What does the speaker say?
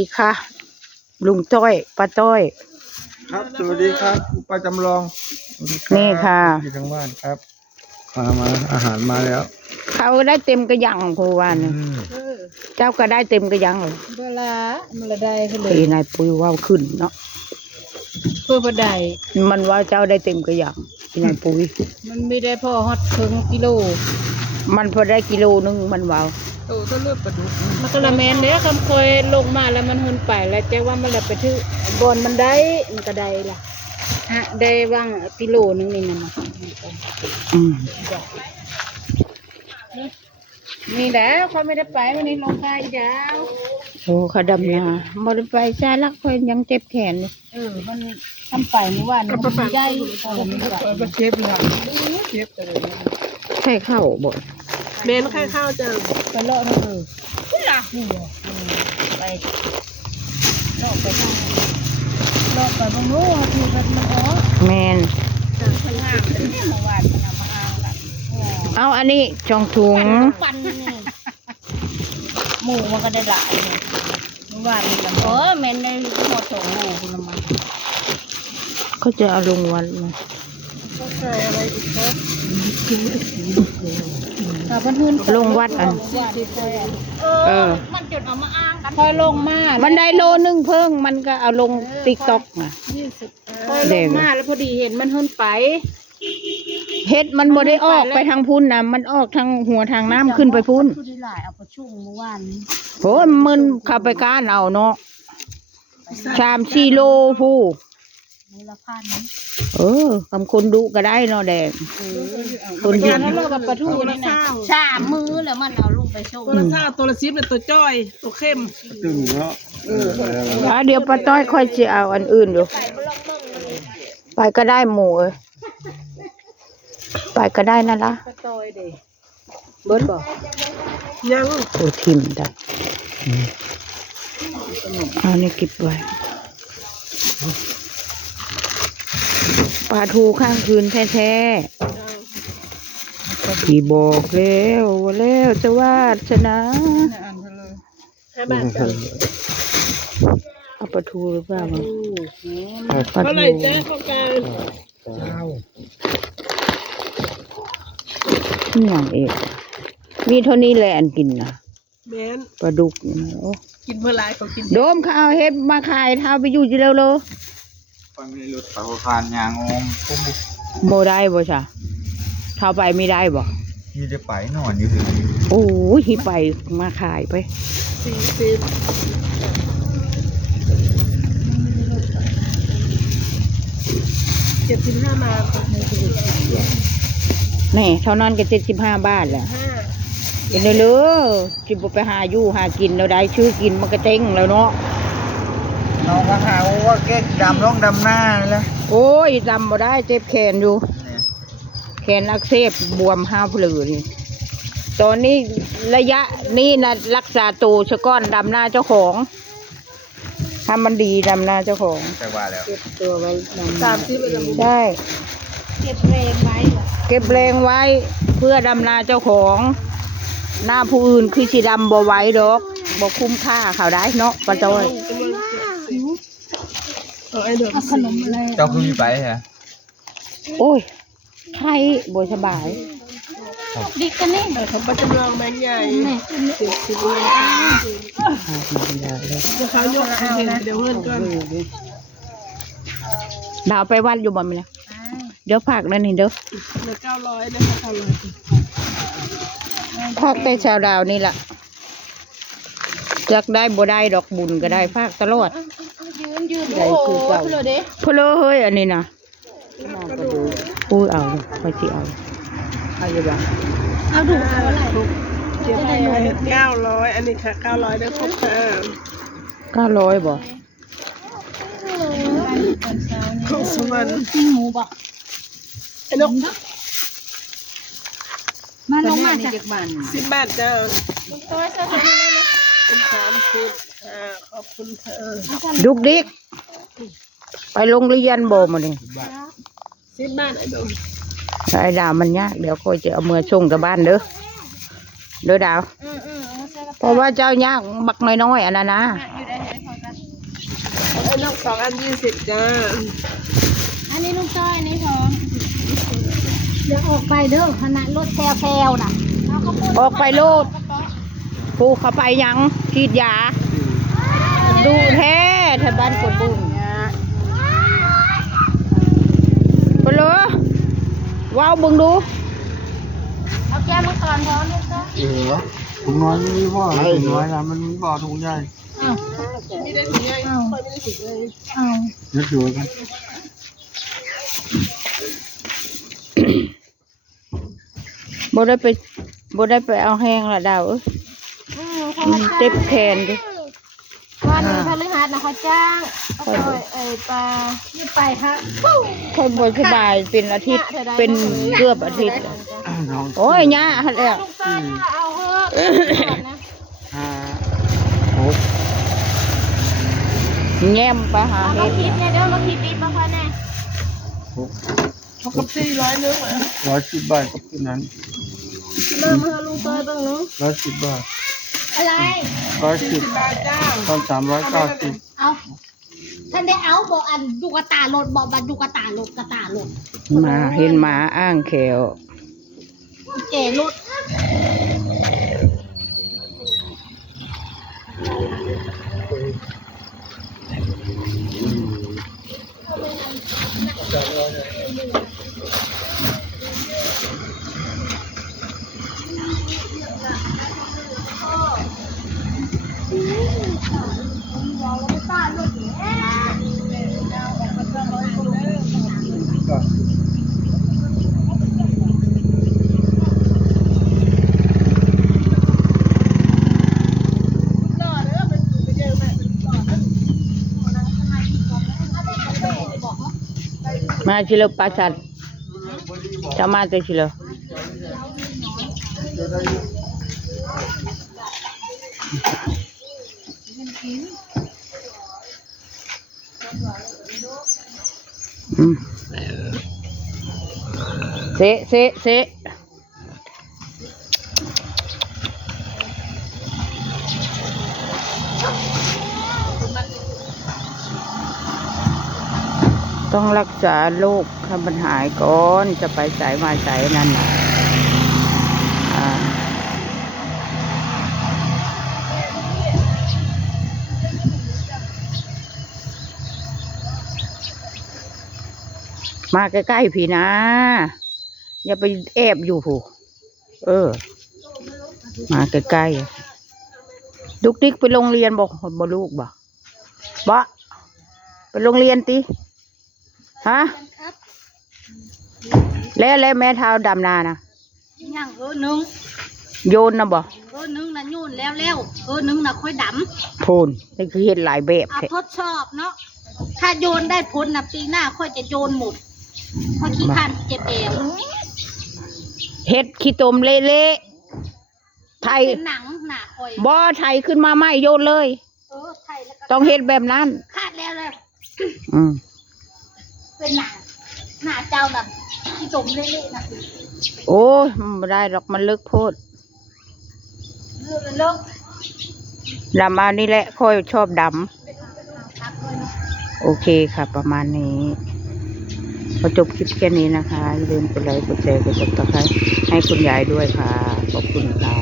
ดีค่ะลุงต้อยป้าต้อยครับสวัสดีครับป้าจำลองนี่ค่ะอยู่ทางบ้านครับมาอาหารมาแล้วเขาได้เต็มกระยังพูวานเจ้าก็ได้เต็มกระยังเลยเวลามันละได้เขาเล ปี ย นายปุ้ยว่าวขึ้นเนาะ เพื่อบ่ได้ มันว่าเจ้าได้เต็มกระยังปีนายปุ้ย มันไม่ได้พอฮอดครึ่งกิโล มันพอได้กิโลนึงมันว่าว โอ้ถ้าเลือกปลาดุกมันก็ละแมนเด้อคำคอยลงมาแล้วมันหุนไปแล้วแต่ว่ามันละไปถึงบอนมันได้มันก็ได้ล่ะฮะได้ว่างกิโลนึงนี่นะ อืม นี่แหละเขาไม่ได้ไปวันนี้ลงไปยาว โอ้เขาดำนาบ่ได้ไปใช่ลักเพิ่นยังเจ็บแขนอยู่ มันทำไปเมื่อวานมันใหญ่พอไม่ไหว มาเก็บเลยเก็บเลย ใช่เข้าบ่ เมนไข่ข้าวจังไปเลาะนั่นนี่ล่ะนี่ไปเลาะไปข้างเลาะไปบางโน้ที่มันอ๋อ แม่น จากข้างล่างเลยเมื่อวานมันเอามาอ้างละ เอาอันนี้จองถุง ปันนี่หมูมันก็ได้หลายเมื่อวานนี่ละเมนได้หมดสองหมูคุณละมัน เขาจะเอาลงวันมา ก็ใส่อะไรอีกครับถ้าเพื่อน ลงวัดอัน มันจดเอามาอ้างกันพอลงมา มันได้โลนึงเพิ่งมันก็เอาลงติ๊กต็อกน่ะ พอลงมาแล้วพอดีเห็นมันเฮินไป เฮ็ดมันบ่ได้ออกไปทางพุ่นนะมันออกทางหัวทางน้ำขึ้นไปพุ่น ผู้ที่หลายเอาประชุมเมื่อวานนี้ โหมันเข้าไปก้านเอาเนาะ3-4 โลผู้ มูลค่านี้ คำคนดุก็ได้เนาะแดงคน งา ยิ น ง แล้วเรากับประทูนี่นะ3 มื้อแล้วมันเอาลูกไปส่ง ตัวละซ่าตัวละซิปเนี่ยตัวจ้อยตัวเข้ม ตึงเนาะ เดี๋ยวป้าต้อยค่อยสิเอาอันอื่นอยู่ไปก็ได้หมูเอ้ยไปก็ได้นั่นละ กระตอยเด้ เบิดบ่ ยัง โอ้ทิ่มได้เอานี่เก็บไว้ปลาทูข้างคืนแท้ๆพี่บอกแล้วว่าแล้วจะวาสนา 5 บาทจ้ะ เอาปลาทูหรือเปล่าวะปลา เท่า ทู ไหร่จ้าข้าวกลาง นี่อย่างเอกมีเท่านี้แหละอันกินนะ แมน ปลาดุกนี่นะโอ้ กินเพื่อหลายเขากิน โดมเขาเอาเฮ็ดมาขายเท้าไปอยู่จีเร็วเลย ฟังในรถเขาคานยางอมพุ่ม โมได้บ่จ้ะเท้าไปไม่ได้บ่ มีจะไปนอนอยู่ถึง โอ้ยที่ไปมาขายไป 40 75 บาท แน่เท่านั้นก็75 บาทแหละ 5 กินเลยเลยจิบไปหาอยู่หากินแล้วได้ชื่อกินมันก็เจ๊งแล้วเนาะ น้องก็หาว่าแกดำร่องดำหน้าแล้ว โอ้ยดำบ่ได้เจ็บแขนอยู่ แขนอักเสบบวมห้าพลือนี่ตอนนี้ระยะนี้นะรักษาตัวชะก้อนดำหน้าเจ้าของถ้ามันดีดำหน้าเจ้าของ แต่ว่าแล้ว เก็บตัวไว้ดำ 30เป็นละมุน ใช่ เก็บแรงไว้ เก็บแรงไว้เพื่อดำนาเจ้าของ หน้าผู้อื่นคือสีดำบ่ไหว้ดอกบ่คุ้มค่าเขาได้เนาะป้าจ้อย ไอ้เด็ก ขนมอะไร เจ้าคือมีไปฮะ โอ้ยไข้บ่สบาย ดิกันนี่ เขาประจำลองแบงค์ใหญ่70เลยเขายกให้เห็นเดี๋ยวเงินก่อน ดาวไปวัดอยู่บ่มีนะเดี๋ยวฝากนั่นนี่เด้อ เหลือ900นะคะ900 ฝากแต่ชาวดาวนี่ล่ะจักได้บ่ได้ดอกบุญก็ได้ฝากตลอด ยืนโอ้โหเลยเด้ เพลอเฮ้ยอันนี้นะพูดเอาไปสิเอาอยู่บ้าง เอาดูเอาอะไร เจ็บไป900อันนี้ค่ะ900ได้ครบค่ะ 900บ่ ของสวรรค์ ปิ้งหมูบอก ไอ้นก มาลงมาจาก 10 บาทจ้าเป็น30ขอบคุณเธอ ดุกดิกไปโรงเรียนบ่มานี่ 10 บาทไอ้ดง ไอ้ดาวมันยากเดี๋ยวค่อยจะเอามือส่งกับบ้านเด้อเด้อดาวเพราะว่าเจ้ายากบักน้อยๆอันนั้นนะ อยู่ได้ไหม ไอ้นก2 อัน 20จ้า อันนี้ลุงจ้อยอันนี้พอเดี๋ยวออกไปเด้อขณะรถแพรวๆน่ะ ออกไปโลดปูเข้าไปยังฉีดยาดูแท้แถวบ้านกดบุญไปเลยว้าวบึงดู เอาแก้วมาก่อนพอลูกจ้ะ ถุงน้อยไม่มีบ่อถุงน้อยนะมันมีบ่อถุงใหญ่ ไม่ได้ถุงใหญ่ค่อยไม่ได้ถุงเลย นึกอยู่กัน บ่ได้ไปเอาแห้งละดาวเจ็บแขนดิ วันนี้พฤหัสนะเขาจ้างเอาไปปลานี่ไปค่ะ ค่อยบ่สบายเป็นอาทิตย์เป็นเกือบอาทิตย์แล้วโอ้ยย่าหัดแล้ว ลุงจ้อยเอาเถอะก่อนนะ 5 6 แง้มไปหา เอา เฮ็ มา ด คิดเนี่ยเด้อมาคิดดิบมาค่อยแน่ เขากับ400นึงเหรอ 110 บาทกับที่นั้น เริ่มมาลุงจ้อยบ้างเนาะ 110 บาท อะไร 110 บาทจ้า ตอน390 เอาท่านได้เอาบอกอันดูกระตาโหลดบอกบันดูกระตาโหลดกระตาโหลด มาเห็นหมาอ้างแขว เจ๋รุด มาชิโลปลาสัตว์จะมาตัวชิโลเซะเซะเซะต้องรักษาลูกให้มันหายก่อนจะไปสายมาสายนั่นน่ะมาใกล้ๆพี่นะอย่าไปแอบอยู่หูมาใกล้ๆดุกดิกไปโรงเรียนบอกบ่ลูกบ่ไปโรงเรียนติฮะแล้วแม่เท้าดำนานะ ยังนึง โยนนะบ่ นึงน่ะโยนแล้วนึงน่ะค่อยดำ พูนนี่คือเห็นหลายแบบ เอา แท้ ทดสอบเนาะถ้าโยนได้ผลน่ะปีหน้าค่อยจะโยนหมดเพราะขี้ข้านเจ็บเอว เฮ็ดขี้ตมเละๆไทย เป็นหนังหนาค่อย บ่ไทยขึ้นมาไม่โยนเลย ไทยแล้วก็ ต้องเฮ็ดแบบนั้น คาดแล้วเลย อืม เป็นหนาเจ้าน่ะที่จมเละๆน่ะ โอ้ยมันไม่ได้หรอกมันลึกโพด เลิก ดำมานี่แหละค่อยชอบดำโอเคค่ะ ประมาณนี้พอจบคลิปแค่นี้นะคะอย่าลืมกดไลค์กดแชร์กดติดตามให้คุณยายด้วยค่ะขอบคุณค่ะ